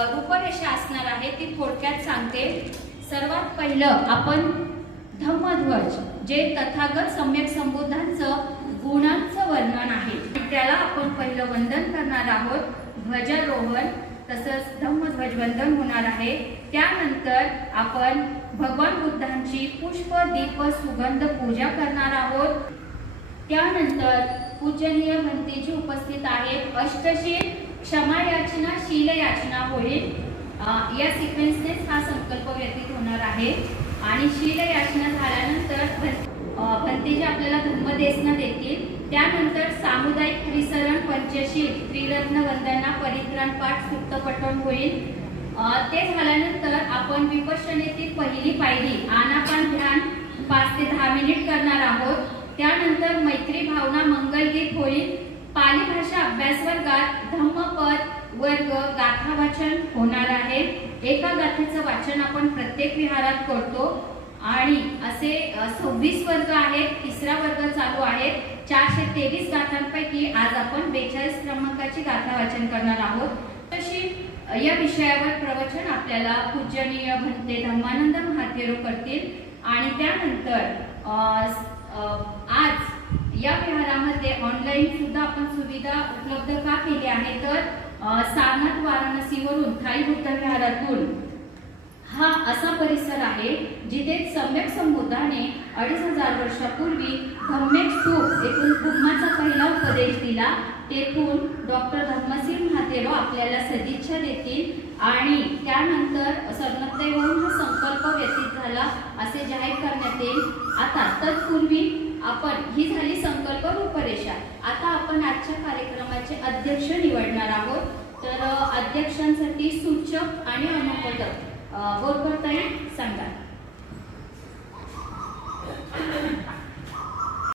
रूपरेषा असणार आहे ती थोडक्यात सांगते। सर्वात पहिलं आपण धम्मध्वज जे तथागत सम्यक संबोधांचं गुणांचं वर्णन आहे त्याला आपण पहिलं वंदन करणार आहोत। ध्वजारोहण तसंच धम्मध्वज वंदन होणार आहे। त्यानंतर आपण भगवान बुद्धांची पुष्प दीप सुगंध पूजा करणार आहोत। त्यानंतर पूजनीय भंतेजी उपस्थित आहेत। अष्टशील क्षमा याचना शील याचना होईल। या सिक्वेन्सनेच हा संकल्प व्यतीत होणार आहे आणि शील याचना झाल्यानंतर भंतेजी आपल्याला धम्मदेसना देतील। त्यानंतर सामुदायिक त्रिसरण पंचशील त्रिरत्न वंदना परित्राण पाठ सुक्त पठण होईल। ते झाल्यानंतर आपण विपश्यनेतील पहिली पायरी आनापान ध्यान 5 ते 10 मिनिट करणार आहोत। त्यानंतर मैत्री भावना मंगलगीत होईल। पाली भाषा अभ्यास वर्गात धम्मपद वर्ग गाथा वाचन होणार आहे। एका गाथेचं वाचन आपण प्रत्येक विहारात करतो आणि असे 26 वर्ग आहेत। तिसरा वर्ग चालू आहे। 423 गाथांपैकी आज आपण 42 क्रमांकाची गाथा वाचन करणार आहोत। तशी या विषयावर प्रवचन आपल्याला पूजनीय भंते धम्मानंद महातेरो करतील आणि त्यानंतर आज या विहारामध्ये ऑनलाईन सुद्धा आपण सुविधा उपलब्ध का केली आहे तर सारनाथ वाराणसीवरून थाई बुद्ध विहारातून हा असा परिसर आहे जिथे सम्यक संबोधाने 2500 वर्षापूर्वी धम्मेक स्तूप येथून धम्माचा पहिला उपदेश दिला। तेथून डॉक्टर धम्मसिंह महातेरो आपल्याला सदिच्छा देतील आणि त्यानंतर सर्वत्र होऊन हा संकल्प व्यतीत झाला असे जाहीर करण्यात येईल। आता तत्पूर्वी आपण ही झाली संकल्प रूपरेषा। आता आपण आजच्या कार्यक्रमाचे अध्यक्ष निवडणार आहोत। तर अध्यक्षांसाठी सूचक आणि अनुमोदक बोरकरताई सांगा।